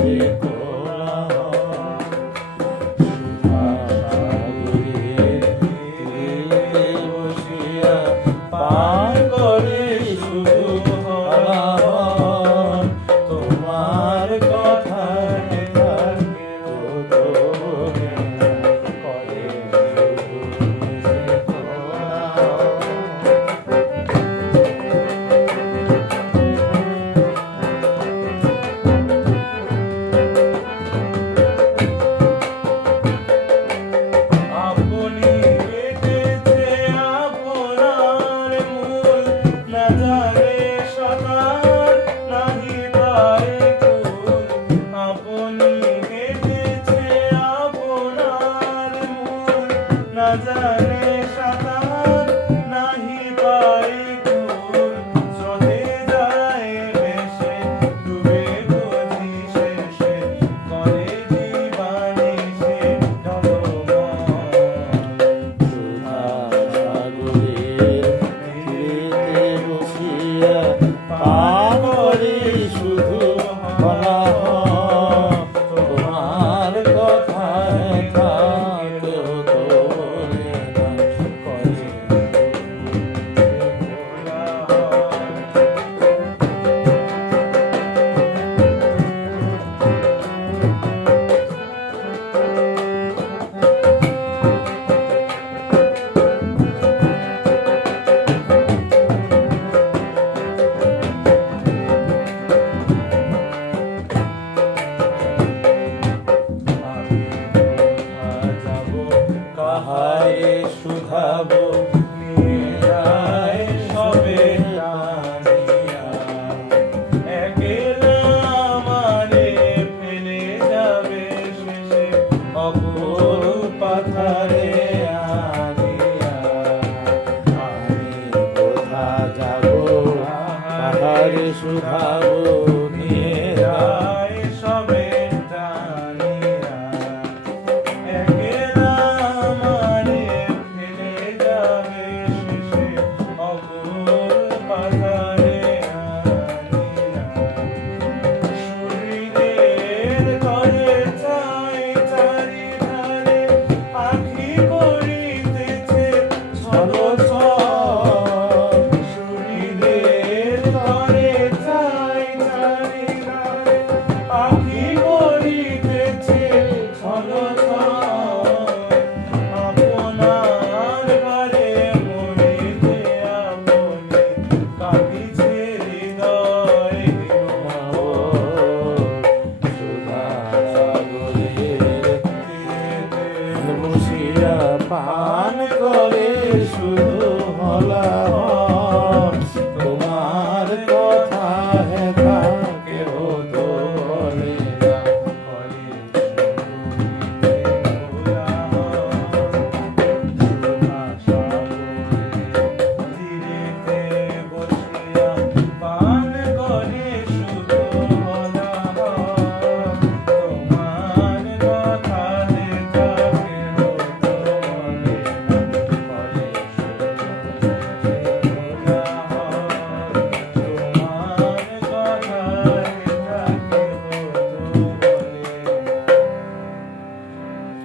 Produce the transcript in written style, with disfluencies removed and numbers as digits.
সে কোলাহল। সুধা সাগরের তীরে বসিয়া পান করে শুধু হলাহল। তোমার কথায় থাকে তোতনে করে শুধু সে কোলাহল। আপনি কেটেছে আপনার মূল, না জানে সাঁতার নাহি পারে কুল। আপনি কেটেছে আপনার মূল, না জানে সাঁতার নাহি পারে কুল। স্রোতে যায় ভেসে ডুবে বুঝি শেষে, করে জীবানিশে ঢলমল। সুধা সাগরের তীরে বসিয়া পান করি শুধু হলাহল। তোমার কথায় থাকে তোতনে করে শুধু সে কোলাহল। কাহারে শুধাবো নিরায় সবে টানিয়া, একলা আমারে ফেলে যাবে শেষে অকুল পাথারে আনিয়া। আমি কোথা যাবো কাহারে শুধাবো